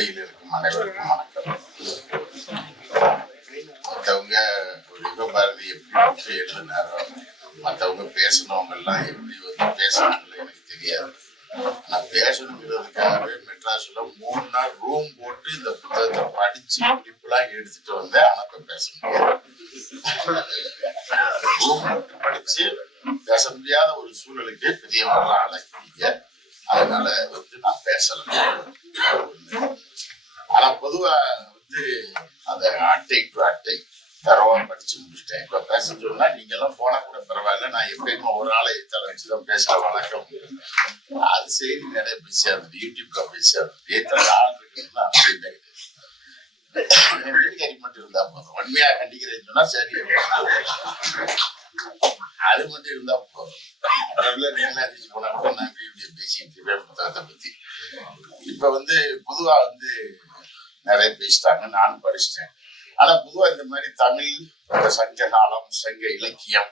உரையில் இருக்கும் அனைவருக்கும் வணக்கம். மற்றவங்க ஒரு யுகபாரதி எப்படி எழுதினாரோ மற்றவங்க பேசினவங்க எல்லாம் எப்படி வந்து பேசணும்னு எனக்கு தெரியாது. நான் பேசணுங்கிறதுக்காகவே மெட்ராஸ்ல மூணு நாள் ரூம் போட்டு இந்த புத்தகத்தை படிச்சு குறிப்பெல்லாம் எடுத்துட்டு வந்தேன் ஆனா இப்ப பேச முடியாது. ரூம் போட்டு படிச்சு பேச முடியாத ஒரு சூழலுக்கு பெரியவர்களாம் அழைக்கிறீங்க அதனால வந்து நான் பேசல. ஆனா பொதுவா வந்து அந்த அட்டை டு அட்டை தரவா படிச்சு முடிச்சிட்டேன். இப்ப பேச சொன்னா நீங்க எல்லாம் போனா கூட பரவாயில்ல. நான் எப்பயுமே ஒரு ஆளை தலை வச்சுதான் பேசுற வழக்கம் அது செய்தி நிறைய பேசி அது யூடியூப்ல பேசி அது ஏற்ற ஆள் இருக்குன்னா அப்படின்னு வீட்டுக்காரி மட்டும் இருந்தா போதும். உண்மையா கண்டிக்கிறேன்னு சொன்னா சரி அது மட்டும் இருந்தா போதும் போனா நான் பேசிட்டு இருப்பேன் புத்தகத்தை பத்தி இப்ப வந்து பொதுவா வந்து நிறைய பேசிட்டாங்க நானும் படிச்சிட்டேன் ஆனா பொதுவா இந்த மாதிரி தமிழ் சங்க காலம் சங்க இலக்கியம்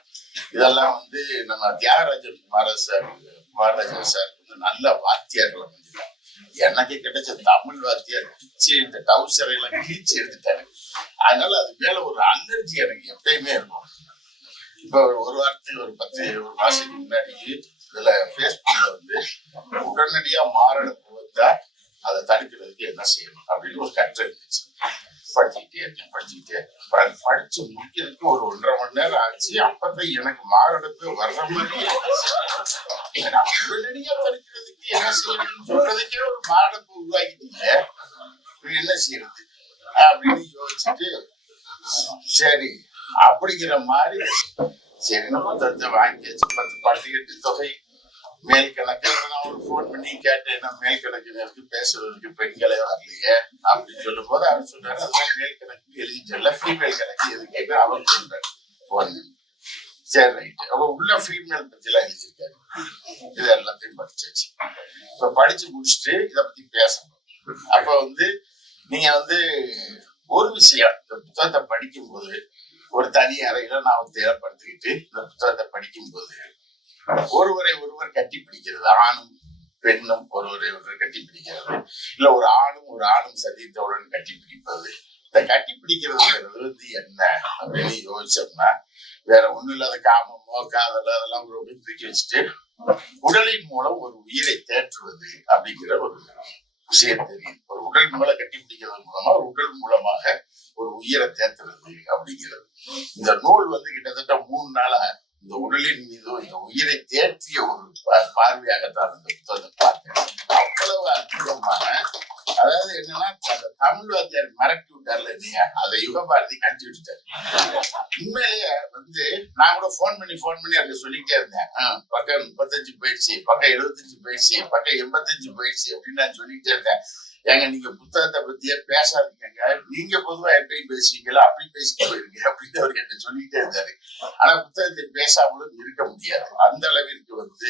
இதெல்லாம் வந்து நம்ம தியாகராஜன் குமார சார் குமாரராஜன் சார் வந்து நல்ல வாத்தியார்கள் அமைஞ்சிருக்காங்க எனக்கு கிடைச்ச தமிழ் வாத்தியார் பிச்சு இந்த டவுசரை எல்லாம் கிழிச்சு எடுத்துட்டாரு அதனால அது மேல ஒரு அலர்ஜி எனக்கு எப்பயுமே இருக்கும். இப்ப ஒரு வாரத்துக்கு ஒரு பத்து ஒரு மாசத்துக்கு முன்னாடி இதுல பேஸ்புக்ல வந்து உடனடியா மாரடைப்பு வந்தா அதை தடுக்கிறதுக்கு என்ன செய்யணும் அப்படின்னு ஒரு கட்டுரை இருந்துச்சு. படிச்சுக்கிட்டே இருக்கேன் படிச்சுக்கிட்டே இருக்கேன். ப- படிச்சு முடிக்கிறதுக்கு ஒரு ஒன்றரை மணி நேரம் ஆச்சு. அப்பதான் எனக்கு மாரடைப்பு வர்ற மாதிரி உடனடியா தடுக்கிறதுக்கு என்ன செய்யணும்னு சொல்றதுக்கே ஒரு மாரடைப்பு உருவாக்கிட்டீங்க என்ன செய்யறது? அப்படின்னு யோசிச்சுட்டு சரி அப்படிங்கிற மாதிரி சரி நம்ம வாங்கி வாங்கியாச்சு பத்து பட்டுக்கிட்டு தொகை மேல் கணக்கு. நான் ஒரு ஃபோன் பண்ணி கேட்டேன் நான் மேல் கணக்கினருக்கு பேசுறதுக்கு பெண்களே வரலையே அப்படின்னு சொல்லும் போது அவர் சொல்றாரு அதுதான் மேல் கணக்கு எழுதிட்டல ஃபீமேல் கணக்கு எதுக்கு அவர் சொல்றாரு. ஃபோன் சரி ரைட் அப்போ உள்ள ஃபீமேல் பத்தி எல்லாம் எழுதியிருக்காரு. இது எல்லாத்தையும் படிச்சாச்சு. இப்ப படிச்சு முடிச்சுட்டு இதை பத்தி பேசணும். அப்ப வந்து நீங்க வந்து ஒரு விஷயம் இந்த புத்தகத்தை படிக்கும்போது ஒரு தனி அறையில நான் தேவைப்படுத்திக்கிட்டு இந்த புத்தகத்தை படிக்கும்போது ஒருவரை ஒருவர் கட்டி பிடிக்கிறது ஆணும் பெண்ணும் ஒருவரை ஒருவர் கட்டி பிடிக்கிறது இல்ல ஒரு ஆணும் ஒரு ஆணும் சந்தித்தவுடன் கட்டி பிடிப்பது இந்த கட்டி பிடிக்கிறதுங்கிறது வந்து என்ன அப்படின்னு யோசிச்சோம்னா வேற ஒண்ணும் இல்லாத காமமோ காதலோ அதெல்லாம் ஒரு பக்கம் தூக்கி வச்சுட்டு உடலின் மூலம் ஒரு உயிரை தேற்றுவது அப்படிங்கிற ஒரு விஷயம் தெரியும் ஒரு உடல் மூலம் கட்டி பிடிக்கிறது மூலமா ஒரு உடல் மூலமாக ஒரு உயிரை தேத்துறது அப்படிங்கிறது. இந்த நூல் வந்து கிட்டத்தட்ட மூணு நாளா இந்த உடலின் மீது இந்த உயிரை தேற்றிய ஒரு பார்வையாகத்தான் இந்த புத்தகத்தை பார்த்தேன். அவ்வளவு அற்புதமான அதாவது என்னன்னா அந்த தமிழ் வாத்தியார் மிரட்டி விட்டார்ல இல்லையா அதை யுகபாரதி கஞ்சி விட்டுட்டாரு. உண்மையிலேயே வந்து நான் கூட ஃபோன் பண்ணி ஃபோன் பண்ணி அதை சொல்லிட்டே இருந்தேன். பக்கம் முப்பத்தஞ்சு போயிடுச்சு பக்கம் எழுபத்தஞ்சு போயிடுச்சு பக்கம் எண்பத்தஞ்சு போயிடுச்சு அப்படின்னு நான் சொல்லிட்டே இருந்தேன். ஏங்க நீங்க புத்தகத்தை பத்தியே பேசாதீங்க நீங்க பொதுவா எப்பயும் பேசுவீங்களா அப்படி பேசிட்டு போயிருங்க அப்படின்னு அவர் என்கிட்ட சொல்லிட்டே இருந்தாரு. ஆனா புத்தகத்தை பேசாமலும் இருக்க முடியாது. அந்த அளவிற்கு வந்து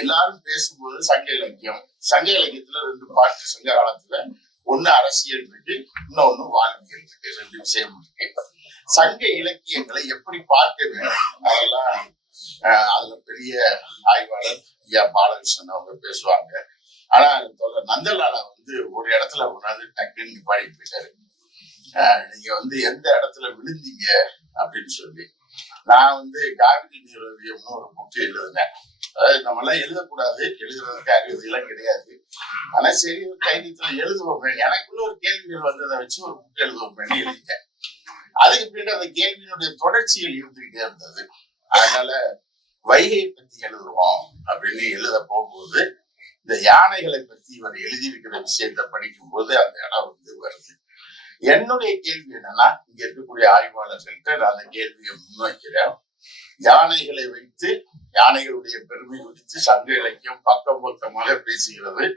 எல்லாரும் பேசும்போது சங்க இலக்கியம் சங்க இலக்கியத்துல ரெண்டு பாட்டு சங்க காலத்துல ஒன்னு அரசியல் இருக்கு இன்னொன்னு வாழ்வியல் இருக்கு ரெண்டு விஷயம் இருக்கு. சங்க இலக்கியங்களை எப்படி பார்க்க வேண்டும் அதெல்லாம் அதுல பெரிய ஆய்வாளர் ஐயா பாலகிருஷ்ணன் அவங்க பேசுவாங்க. ஆனா தொடர் நந்தலாலா வந்து ஒரு இடத்துல கொண்டாந்து டக்குன்னு நிப்பாடி போயிட்டாரு. நீங்க வந்து எந்த இடத்துல விழுந்தீங்க அப்படின்னு சொல்லி. நான் வந்து காவிரி நீரோவியம்னு ஒரு புக்கு எழுதினேன். அதாவது நம்ம எல்லாம் எழுதக்கூடாது எழுதுறதுக்கு அறிவு எல்லாம் கிடையாது. ஆனா சரி ஒரு கைதித்துல எழுதுவோம். எனக்குள்ள ஒரு கேள்விகள் வந்ததை வச்சு ஒரு புக் எழுதுவோம் எழுதிட்டேன். அதுக்கு பின்னாடி அந்த கேள்வியினுடைய தொடர்ச்சிகள் இருந்துகிட்டே இருந்தது. அதனால வைகை பத்தி எழுதுவோம் அப்படின்னு எழுத போகும்போது இந்த யானைகளை பத்தி இவர் எழுதியிருக்கிற விஷயத்தை படிக்கும் போது அந்த இடம் வந்து வருது. என்னுடைய கேள்வி என்னன்னா இங்க இருக்கக்கூடிய ஆய்வாளர்கள்ட்ட நான் அந்த கேள்வியை முன்வைக்கிறேன். யானைகளை வைத்து யானைகளுடைய பெருமை குறித்து சங்க இலக்கியம் பக்கம் பக்கமாக பேசுகிறது.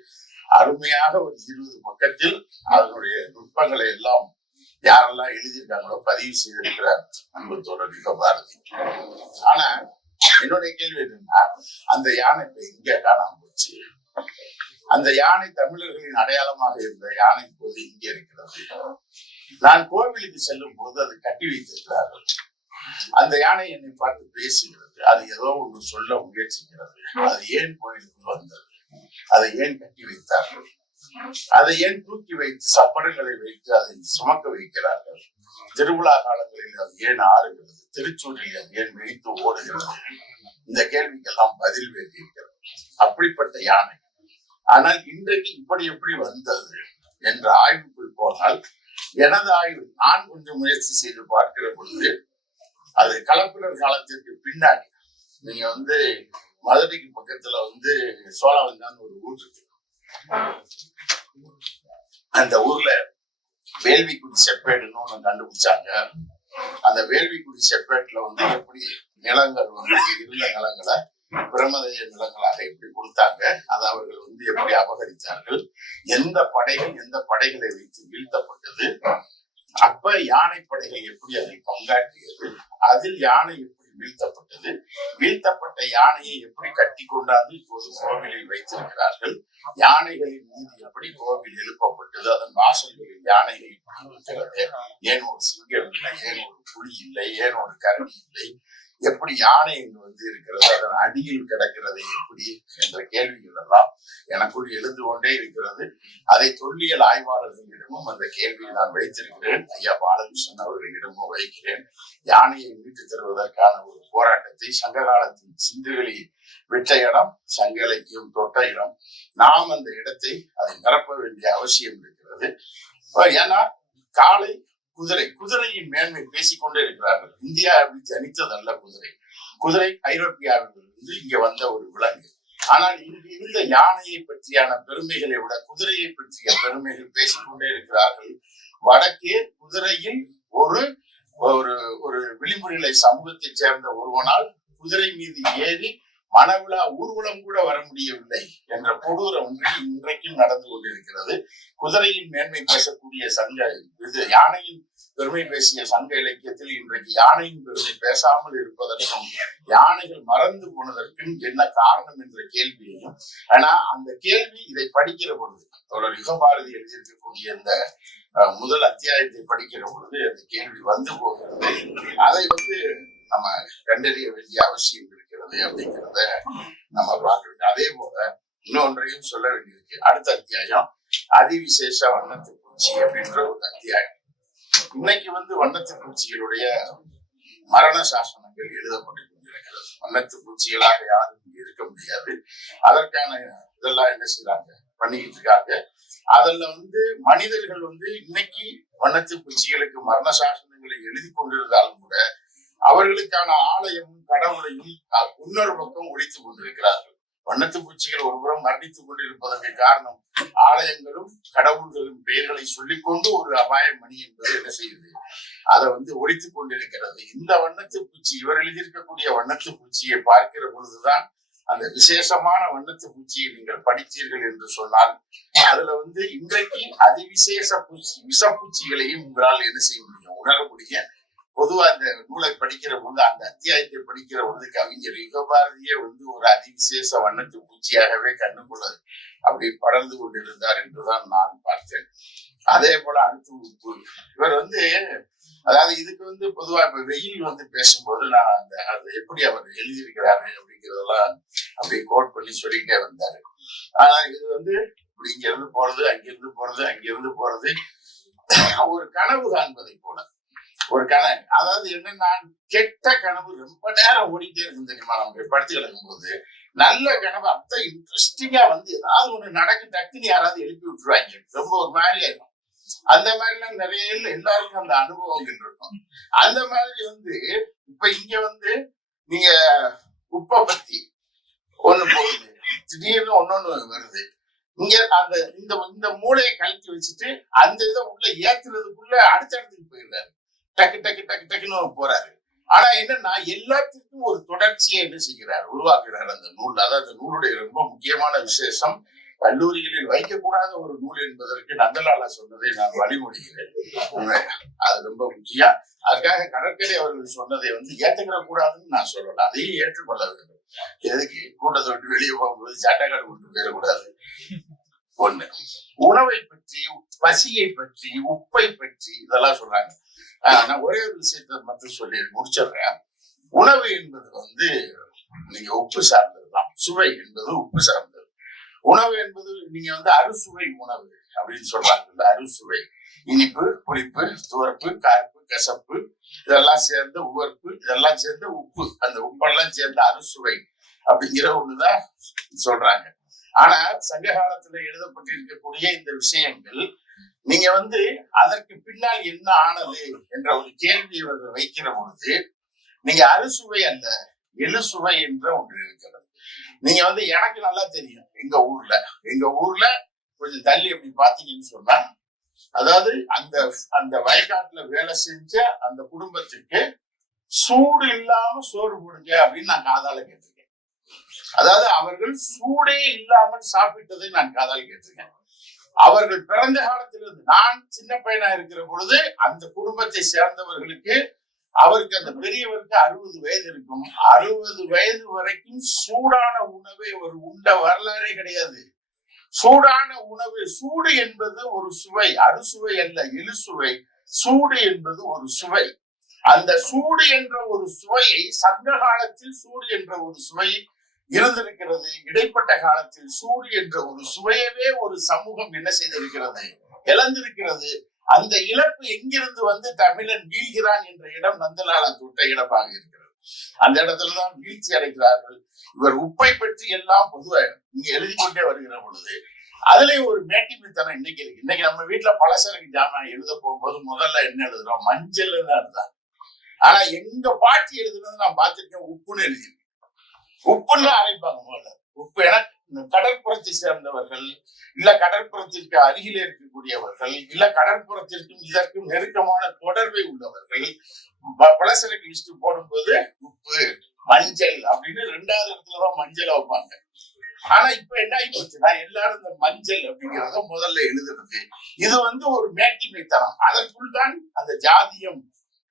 அருமையாக ஒரு இருபது பக்கத்தில் அதனுடைய நுட்பங்களை எல்லாம் யாரெல்லாம் எழுதியிருக்காங்களோ பதிவு செய்திருக்கிறார் அன்பு தோழர் யுக பாரதி ஆனா என்னுடைய கேள்வி என்னன்னா அந்த யானை இப்ப எங்க காணாம போச்சு? அந்த யானை தமிழர்களின் அடையாளமாக இருந்த யானை இப்போது இங்கே இருக்கிறது. நான் கோவிலுக்கு செல்லும் போது அது கட்டி வைத்திருக்கிறார்கள். அந்த யானை என்னை பார்த்து பேசுகிறது. அது ஏதோ ஒன்று சொல்ல முயற்சிக்கிறது. அது ஏன் கோயிலுக்கு வந்தது? அதை ஏன் கட்டி வைத்தார்கள்? அதை ஏன் தூக்கி வைத்து சப்படங்களை வைத்து அதை சுமக்க வைக்கிறார்கள்? திருவிழா காலங்களில் அது ஏன் ஆறுகிறது? திருச்சூரில் அது ஏன் வெடித்து ஓடுகிறது? இந்த கேள்விக்கெல்லாம் பதில் வேண்டியிருக்கிறது. அப்படிப்பட்ட யானை. ஆனால் இன்றைக்கு இப்படி எப்படி வந்தது என்ற ஆய்வுக்குள் போனால் எனது ஆய்வு நான் கொஞ்சம் முயற்சி செய்து பார்க்கிற பொழுது அது கலப்பினர் காலத்திற்கு பின்னாடி. நீங்க வந்து மதுரைக்கு பக்கத்துல வந்து சோழவந்தான் ஒரு ஊர் இருக்கு. அந்த ஊர்ல வேள்விக்குடி செப்பேடுன்னு ஒண்ணு கண்டுபிடிச்சாங்க. அந்த வேள்விக்குடி செப்பேட்ல வந்து எப்படி நிலங்கள் வந்து இருந்த நிலங்களை பிரமதய நிலங்களாக எப்படி கொடுத்தாங்க அதை அவர்கள் வந்து எப்படி அபகரித்தார்கள் எந்த படைகள் எந்த படைகளை வைத்து வீழ்த்தப்பட்டது அப்ப யானை படைகள் எப்படி அதை பங்காற்றியது அதில் யானை எப்படி வீழ்த்தப்பட்டது. வீழ்த்தப்பட்ட யானையை எப்படி கட்டி கொண்டாந்து இப்போது கோவிலில் வைத்திருக்கிறார்கள். யானைகளின் மீது எப்படி கோவில் எழுப்பப்பட்டது? அதன் வாசல்களில் யானைகள் இருக்கிறது? ஏன் ஒரு சிங்கம் இல்லை ஏன் ஒரு புலி இல்லை ஏன் ஒரு கரணி இல்லை? எப்படி யானை இங்கு வந்து இருக்கிறது அதன் அடியில் கிடக்கிறது எப்படி என்ற கேள்விகள் எல்லாம் எனக்குள் எழுந்து கொண்டே இருக்கிறது. அதை தொல்லியல் ஆய்வாளர்களிடமும் அந்த கேள்வியை நான் வைத்திருக்கிறேன். ஐயா பாலகிருஷ்ணன் அவர்களிடமும் வைக்கிறேன். யானையை மீட்டு தருவதற்கான ஒரு போராட்டத்தை சங்க காலத்தில் சிந்துகளி விட்ட இடம் சங்க இலக்கியம் தொட்ட இடம். நாம் அந்த இடத்தை அதை நிரப்ப வேண்டிய அவசியம் இருக்கிறது. ஏன்னா காலை குதிரை குதிரையின் மேன்மை பேசிக்கொண்டே இருக்கிறார்கள். இந்தியா அப்படி ஜனித்ததல்ல குதிரை. குதிரை ஐரோப்பியாவிலிருந்து இங்க வந்த ஒரு விலங்கு. ஆனால் இங்கு இருந்த யானையை பற்றியான பெருமைகளை விட குதிரையை பற்றிய பெருமைகள் பேசிக்கொண்டே இருக்கிறார்கள். வடக்கே குதிரையில் ஒரு ஒரு ஒரு விளிம்புநிலை சமூகத்தைச் சேர்ந்த ஒருவனால் குதிரை மீது ஏறி மனவிழா ஊர்வலம் கூட வர முடியவில்லை என்ற கொடூரம் ஒன்று இன்றைக்கும் நடந்து கொண்டிருக்கிறது. குதிரையின் மேன்மை பேசக்கூடிய சங்க இது யானையின் பெருமை பேசிய சங்க இலக்கியத்தில் இன்றைக்கு யானையின் பெருமை பேசாமல் இருப்பதற்கும் யானைகள் மறந்து போனதற்கும் என்ன காரணம் என்ற கேள்வியையும் ஆனா அந்த கேள்வி இதை படிக்கிற பொழுது தோழர் யுகபாரதி எழுதியிருக்கக்கூடிய இந்த அஹ், முதல் அத்தியாயத்தை படிக்கிற பொழுது அந்த கேள்வி வந்து போகிறது. அதை வந்து நம்ம கண்டறிய வேண்டிய அவசியம் இருக்கிறது அப்படிங்கிறத நம்ம பார்க்க அதே போல இன்னொன்றையும் சொல்ல வேண்டியிருக்கு. அடுத்த அத்தியாயம் அதிவிசேஷ வண்ணத்து பூச்சி அப்படின்ற ஒரு அத்தியாயம். இன்னைக்கு வந்து வண்ணத்து பூச்சிகளுடைய மரண சாசனங்கள் எழுதப்பட்டு கொண்டிருக்கிறது. வண்ணத்து பூச்சிகளாக யாரும் இருக்க முடியாது. அதற்கான இதெல்லாம் என்ன செய்யறாங்க பண்ணிக்கிட்டு இருக்காங்க. அதுல வந்து மனிதர்கள் வந்து இன்னைக்கு வண்ணத்து பூச்சிகளுக்கு மரண சாசனங்களை எழுதி கொண்டிருந்தாலும் கூட அவர்களுக்கான ஆலயமும் கடவுளையும் இன்னொரு பக்கம் ஒழித்துக் கொண்டிருக்கிறார்கள். வண்ணத்து பூச்சிகள் ஒருபுறம் மரணித்துக் கொண்டிருப்பதற்கு காரணம் ஆலயங்களும் கடவுள்களும் பெயர்களை சொல்லிக்கொண்டு ஒரு அபாய மணி என்பது என்ன செய்யுது? அதை வந்து ஒழித்துக் கொண்டிருக்கிறது. இந்த வண்ணத்து பூச்சி இவர் எழுதியிருக்கக்கூடிய வண்ணத்து பூச்சியை பார்க்கிற பொழுதுதான் அந்த விசேஷமான வண்ணத்து பூச்சியை நீங்கள் படித்தீர்கள் என்று சொன்னால் அதுல வந்து இன்றைக்கு அதிவிசேஷ பூச்சி விஷப்பூச்சிகளையும் உங்களால் என்ன செய்ய முடியும்? உணர முடியும் பொதுவா அந்த நூலை படிக்கிற பொழுது அந்த அத்தியாயத்தை படிக்கிற பொழுது கவிஞர் யுகபாரதியே வந்து ஒரு அதிவிசேஷ வண்ணத்து பூச்சியாகவே கண்டுகொள்ள அப்படி படர்ந்து கொண்டிருந்தார் என்றுதான் நான் பார்த்தேன். அதே போல அடுத்து இவர் வந்து அதாவது இதுக்கு வந்து பொதுவா இப்ப வெயில் வந்து பேசும்போது நான் அந்த அது எப்படி அவர் எழுதியிருக்கிறாரு அப்படிங்கிறதெல்லாம் அப்படி கோட் பண்ணி சொல்லிட்டே வந்தாரு. ஆனா இது வந்து இப்படி இங்க இருந்து போறது அங்கிருந்து போறது அங்கிருந்து போறது ஒரு கனவு காண்பதை போல. ஒரு கனவு. அதாவது என்ன நான் கெட்ட கனவு ரொம்ப நேரம் ஓடிட்டே இருக்கும் தெரியுமா? நம்ம படுத்து கிடக்கும் போது நல்ல கனவு அப்ப இன்ட்ரெஸ்டிங்கா வந்து ஏதாவது ஒண்ணு நடக்கு டக்குன்னு யாராவது எழுப்பி விட்டுருவாங்க. ரொம்ப ஒரு மாதிரியா இருக்கும் அந்த மாதிரிலாம் நிறைய எல்லாருக்கும் அந்த அனுபவங்கள் இருக்கும். அந்த மாதிரி வந்து இப்ப இங்க வந்து நீங்க உப்பை பத்தி ஒண்ணு போகுது. திடீர்னு ஒன்னொன்னு வருது. இங்க அந்த இந்த இந்த மூளையை கலக்கி வச்சுட்டு அந்த இதை உள்ள ஏத்துறதுக்குள்ள அடுத்த இடத்துக்கு போயிடுறாரு. டக்கு டக்கு டக்கு டக்குன்னு போறாரு. ஆனா என்னன்னா எல்லாத்துக்கும் ஒரு தொடர்ச்சியை என்ன செய்கிறார்? உருவாக்குகிறார் அந்த நூல். அதாவது அந்த நூலுடைய ரொம்ப முக்கியமான விசேஷம் கல்லூரிகளில் வைக்கக்கூடாத ஒரு நூல் என்பதற்கு நந்தலாலா சொன்னதை நான் வழிமொழிகிறேன். உண்மை. அது ரொம்ப முக்கியம். அதுக்காக கடற்கரை அவர்கள் சொன்னதை வந்து ஏற்றுக்கிற கூடாதுன்னு நான் சொல்லல. அதையும் ஏற்றுக்கொள்ள வேண்டும். எதுக்கு? கூட்டத்தை விட்டு வெளியே போகும்போது சட்டக்காடு கொண்டு போயிடக்கூடாது. ஒண்ணு. உணவை பற்றி பசியை பற்றி உப்பை பற்றி இதெல்லாம் சொல்றாங்க. நான் ஒரே ஒரு விஷயத்தை மட்டும் சொல்லி முடிச்சிடுறேன். உணவு என்பது வந்து நீங்க உப்பு சார்ந்ததுதான் சுவை என்பது உப்பு சார்ந்தது. உணவு என்பது நீங்க வந்து அறுசுவை உணவு அப்படின்னு சொல்றாங்கல்ல அறுசுவை. இனிப்பு புளிப்பு துவர்ப்பு கார்ப்பு கசப்பு இதெல்லாம் சேர்ந்த உவர்ப்பு இதெல்லாம் சேர்ந்த உப்பு. அந்த உப்பெல்லாம் சேர்ந்த அறுசுவை அப்படிங்கிற ஒண்ணுதான் சொல்றாங்க. ஆனா சங்க காலத்துல எழுதப்பட்டிருக்கக்கூடிய இந்த விஷயங்கள் நீங்க வந்து அதற்கு பின்னால் என்ன ஆனது என்ற ஒரு கேள்வி இவர்கள் வைக்கிற பொழுது நீங்க அறுசுவை அல்ல எழுசுவை என்ற ஒன்று இருக்கிறது. நீங்க வந்து எனக்கு நல்லா தெரியும் எங்க ஊர்ல. எங்க ஊர்ல கொஞ்சம் தள்ளி அப்படி பாத்தீங்கன்னு சொன்னா அதாவது அந்த அந்த வயக்காட்டுல வேலை செஞ்ச அந்த குடும்பத்துக்கு சூடு இல்லாம சோறு போடுங்க அப்படின்னு நான் காதால கேட்டிருக்கேன். அதாவது அவர்கள் சூடே இல்லாமல் சாப்பிட்டதை நான் காதால் கேட்டிருக்கேன். அவர்கள் பிறந்த காலத்திலிருந்து நான் சின்ன பையனா இருக்கிற பொழுது அந்த குடும்பத்தை சேர்ந்தவர்களுக்கு அவருக்கு அந்த பெரியவருக்கு அறுபது வயது இருக்கும். அறுபது வயது வரைக்கும் சூடான உணவை ஒரு உண்ட வரலாறே கிடையாது. சூடான உணவு சூடு என்பது ஒரு சுவை அறுசுவை அல்ல இழுசுவை சூடு என்பது ஒரு சுவை. அந்த சூடு என்ற ஒரு சுவையை சங்க காலத்தில் சூடு என்ற ஒரு சுவை இருந்திருக்கிறது. இடைப்பட்ட காலத்தில் சூடு என்ற ஒரு சுவையவே ஒரு சமூகம் என்ன செய்திருக்கிறது? இழந்திருக்கிறது. அந்த இழப்பு எங்கிருந்து வந்து தமிழன் வீழ்கிறான் என்ற இடம் நந்தலால தொட்ட இடமாக இருக்கிறது. அந்த இடத்துலதான் வீழ்ச்சி அடைகிறார்கள். இவர் உப்பை பற்றி எல்லாம் பொதுவாக நீங்க எழுதி கொண்டே வருகிற பொழுது அதுலயும் ஒரு மேட்டிமித்தனம் இன்னைக்கு இருக்கு. இன்னைக்கு நம்ம வீட்டுல பலசரக்கு ஜாமான் எழுத போகும்போது முதல்ல என்ன எழுதுறோம்? மஞ்சள் இருந்தாங்க ஆனா எங்க பாட்டி எழுதுனது நான் பார்த்திருக்கேன் உப்புன்னு எழுதியிருக்கேன் உப்புன்னு அரைப்பாங்க முதல்ல. உப்பு என கடற்புறத்தை சேர்ந்தவர்கள் இல்ல கடற்புறத்திற்கு அருகிலே இருக்கக்கூடியவர்கள் இல்ல கடற்புறத்திற்கும் இதற்கும் நெருக்கமான தொடர்பை உள்ளவர்கள் பலசரக்கு லிஸ்ட் போடும்போது உப்பு மஞ்சள் அப்படின்னு ரெண்டாவது இடத்துலதான் மஞ்சள் வைப்பாங்க. ஆனா இப்ப என்ன ஆகி போச்சுன்னா எல்லாரும் இந்த மஞ்சள் அப்படிங்கிறத முதல்ல எழுதுறது. இது வந்து ஒரு மேட்டிமைத்தனம் அதற்குள் தான் அந்த ஜாதியம்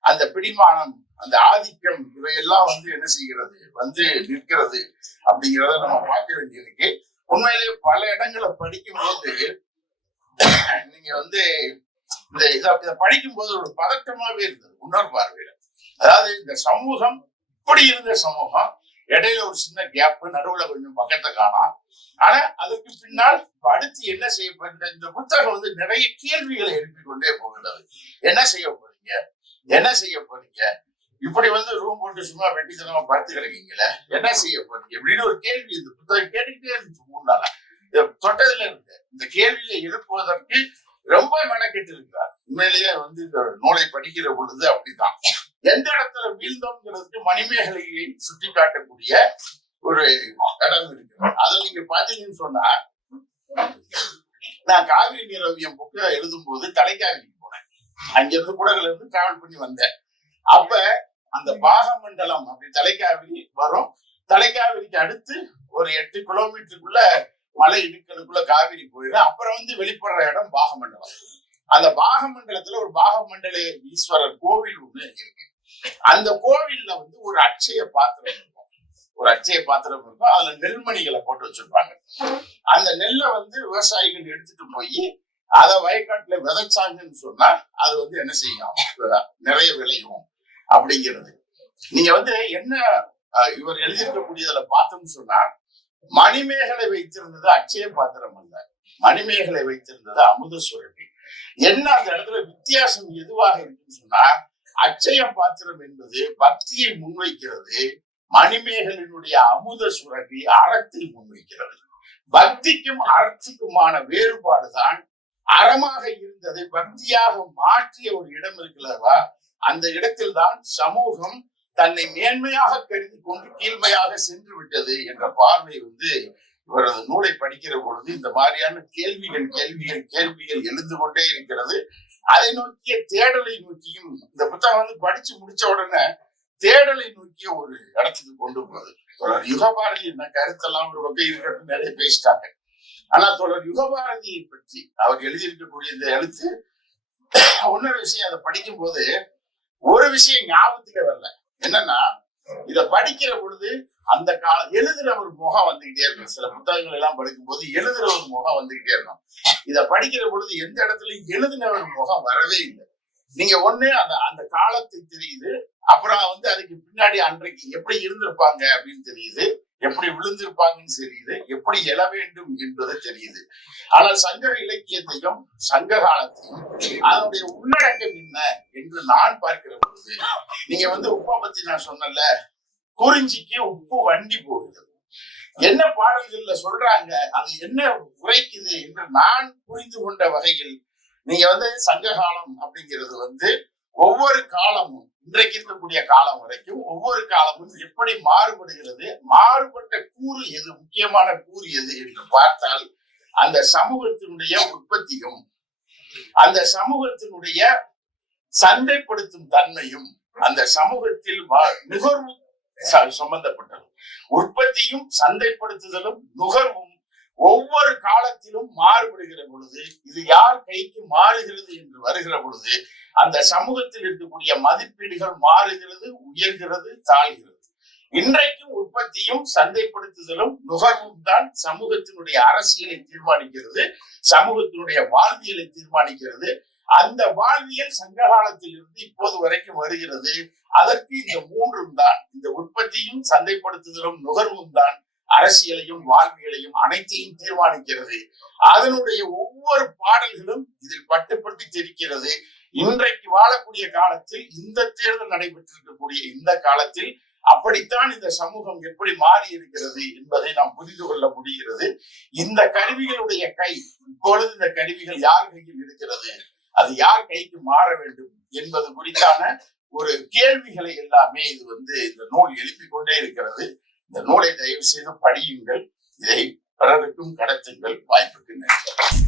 அந்த பிடிமானம் அந்த ஆதிக்கம் இவையெல்லாம் வந்து என்ன செய்கிறது? வந்து நிற்கிறது அப்படிங்கிறத நம்ம பார்க்க வேண்டியிருக்கு. உண்மையிலேயே பல இடங்களை படிக்கும் போது நீங்க வந்து இந்த இதை படிக்கும் படிக்கும்போது ஒரு பதட்டமாவே இருந்தது உணர் பார்வையில. அதாவது இந்த சமூகம் இப்படி இருந்த சமூகம் இடையில ஒரு சின்ன கேப் நடுவுல கொஞ்சம் பக்கத்தை காணாம். ஆனா அதுக்கு பின்னால் அடுத்து என்ன செய்ய போகிற இந்த புத்தகம் வந்து நிறைய கேள்விகளை எழுப்பிக் கொண்டே போகிறது என்ன செய்ய போறீங்க? என்ன செய்ய போறீங்க? இப்படி வந்து ரூம் போட்டு சும்மா வெட்டித்தனமா படுத்து கிடக்கீங்களே? என்ன செய்ய போறீங்க? எப்படின்னு ஒரு கேள்வி இந்த புத்தகம் கேட்டுக்கிட்டே இருந்துச்சு முன்னால தொட்டதுல இருந்து இந்த கேள்வியை எழுப்புவதற்கு ரொம்ப மெனக்கெட்டு இருக்கிறார். உண்மையிலேயே வந்து இந்த நூலை படிக்கிற பொழுது அப்படிதான் எந்த இடத்துல வீழ்ந்தோம்ங்கிறதுக்கு மணிமேகலையை சுட்டி காட்டக்கூடிய ஒரு இடம் இருக்கு அதை நீங்க பாத்தீங்கன்னு சொன்னா நான் காவிரி நீரவியம் புக்க எழுதும் போது தலைக்காவிரிக்கு போனேன். அங்கிருந்து கூடல இருந்து டிராவல் பண்ணி வந்தேன். அப்ப அந்த பாகமண்டலம் அப்படி தலைக்காவிரி வரும். தலைக்காவிரிக்கு அடுத்து ஒரு எட்டு கிலோமீட்டருக்குள்ள மலை இடுக்கலுக்குள்ள காவிரி போயிடும். அப்புறம் வந்து வெளிப்படுற இடம் பாகமண்டலம். அந்த பாகமண்டலத்துல ஒரு பாகமண்டல ஈஸ்வரர் கோவில் ஒண்ணு இருக்கு. அந்த கோவில்ல வந்து ஒரு அட்சய பாத்திரம் இருக்கும். ஒரு அட்சய பாத்திரம் இருக்கும். அதுல நெல்மணிகளை போட்டு வச்சிருப்பாங்க. அந்த நெல்லை வந்து விவசாயிகள் எடுத்துட்டு போய் அதை வயக்காட்டுல விதைச்சாங்கன்னு சொன்னா அது வந்து என்ன செய்யும்? நிறைய விளையும். அப்படிங்கிறது. நீங்க வந்து என்ன இவர் எழுதியிருக்கக்கூடியதுல பார்த்தோம்னு சொன்னா மணிமேகலை வைத்திருந்தது அச்சய பாத்திரம் அல்ல. மணிமேகலை வைத்திருந்தது அமுத சுரபி. என்ன அந்த இடத்துல வித்தியாசம் எதுவாக இருக்குன்னு சொன்னா அச்சய பாத்திரம் என்பது பக்தியை முன்வைக்கிறது மணிமேகலினுடைய அமுத சுரபி அறத்தை முன்வைக்கிறது. பக்திக்கும் அறத்துக்குமான வேறுபாடுதான் அறமாக இருந்ததை பக்தியாக மாற்றிய ஒரு இடம் இருக்கிறதா அந்த இடத்தில்தான் சமூகம் தன்னை மேன்மையாக கருதி கொண்டு கீழ்மையாக சென்று விட்டது என்ற பார்வை வந்து இவரது நூலை படிக்கிற பொழுது இந்த மாதிரியான கேள்விகள் கேள்விகள் கேள்விகள் எழுந்து கொண்டே இருக்கிறது. அதை நோக்கிய தேடலை நோக்கியும் இந்த புத்தகம் வந்து படிச்சு முடிச்ச உடனே தேடலை நோக்கிய ஒரு இடத்துக்கு கொண்டு போகுது தொடர் யுகபாரதி என்ன கருத்தெல்லாம் ஒரு வகை இருக்கட்டும் நிறைய பேசிட்டாங்க. ஆனா தொடர் யுகபாரதியை பற்றி அவர் எழுதியிருக்கக்கூடிய இந்த எழுத்து ஒன்னொரு விஷயம் அதை படிக்கும் போது ஒரு விஷயம் ஞாபகத்துக்கு வரல. என்னன்னா இத படிக்கிற பொழுது அந்த கால எழுதுற ஒரு முகம் வந்துகிட்டே இருக்கும். சில புத்தகங்கள் எல்லாம் படிக்கும் போது எழுதுற ஒரு முகம் வந்துகிட்டே இருக்கும். இத படிக்கிற பொழுது எந்த இடத்துலயும் எழுதின ஒரு முகம் வரவே இல்லை. நீங்க ஒண்ணு அந்த அந்த காலத்தை தெரியுது. அப்புறம் வந்து அதுக்கு பின்னாடி அன்றைக்கு எப்படி இருந்திருப்பாங்க அப்படின்னு தெரியுது. எப்படி விழுந்திருப்பாங்கன்னு தெரியுது. எப்படி எழ வேண்டும் என்பது தெரியுது. ஆனால் சங்க இலக்கியத்தையும் சங்க காலத்தையும் அதனுடைய உள்ளடக்கம் என்ன என்று நான் பார்க்கிற பொழுது நீங்க வந்து உப்பை பத்தி நான் சொன்னல குறிஞ்சிக்கு உப்பு வண்டி போகுது. என்ன பாடல்கள்ல சொல்றாங்க அது என்ன உரைக்குது என்று நான் புரிந்து கொண்ட வகையில் நீங்க வந்து சங்க காலம் அப்படிங்கிறது வந்து ஒவ்வொரு காலமும் இன்றைக்கு இருக்கக்கூடிய காலம் வரைக்கும் ஒவ்வொரு காலமும் எப்படி மாறுபடுகிறது மாறுபட்ட கூறு எது முக்கியமான கூறு எது என்று பார்த்தால் அந்த சமூகத்தினுடைய உற்பத்தியும் அந்த சமூகத்தினுடைய சந்தைப்படுத்தும் தன்மையும் அந்த சமூகத்தில் நுகர்வு சம்பந்தப்பட்டது. உற்பத்தியும் சந்தைப்படுத்துதலும் நுகர்வும் ஒவ்வொரு காலத்திலும் மாறுபடுகிற பொழுது இது யார் கைக்கு மாறுகிறது என்று வருகிற பொழுது அந்த சமூகத்தில் இருக்கக்கூடிய மதிப்பீடுகள் மாறுகிறது உயர்கிறது தாழ்கிறது. இன்றைக்கும் உற்பத்தியும் சந்தைப்படுத்துதலும் நுகர்வும் தான் சமூகத்தினுடைய அரசியலை தீர்மானிக்கிறது சமூகத்தினுடைய வாழ்வியலை தீர்மானிக்கிறது. அந்த வாழ்வியல் சங்க காலத்தில் இருந்து இப்போது வரைக்கும் வருகிறது. அதற்கு இந்த மூன்றும் தான் இந்த உற்பத்தியும் சந்தைப்படுத்துதலும் நுகர்வும் தான் அரசியலையும் வாழ்வியலையும் அனைத்தையும் தீர்மானிக்கிறது. அதனுடைய ஒவ்வொரு பாடல்களும் இதில் பட்டுப்பட்டு தெரிக்கிறது இன்றைக்கு வாழக்கூடிய காலத்தில் இந்த தேர்தல் நடைபெற்றிருக்கக்கூடிய இந்த காலத்தில் அப்படித்தான் இந்த சமூகம் எப்படி மாறி இருக்கிறது என்பதை நாம் புரிந்து கொள்ள முடிகிறது. இந்த கருவிகளுடைய கை இப்பொழுது இந்த கருவிகள் யார் கையில் இருக்கிறது? அது யார் கைக்கு மாற வேண்டும் என்பது குறித்தான ஒரு கேள்விகளை எல்லாமே இது வந்து இந்த நூல் எழுப்பிக் கொண்டே இருக்கிறது. இந்த நூலை தயவு செய்து படியுங்கள். இதை பிறருக்கும் கடத்துங்கள். வாய்ப்புக்கு நன்றி.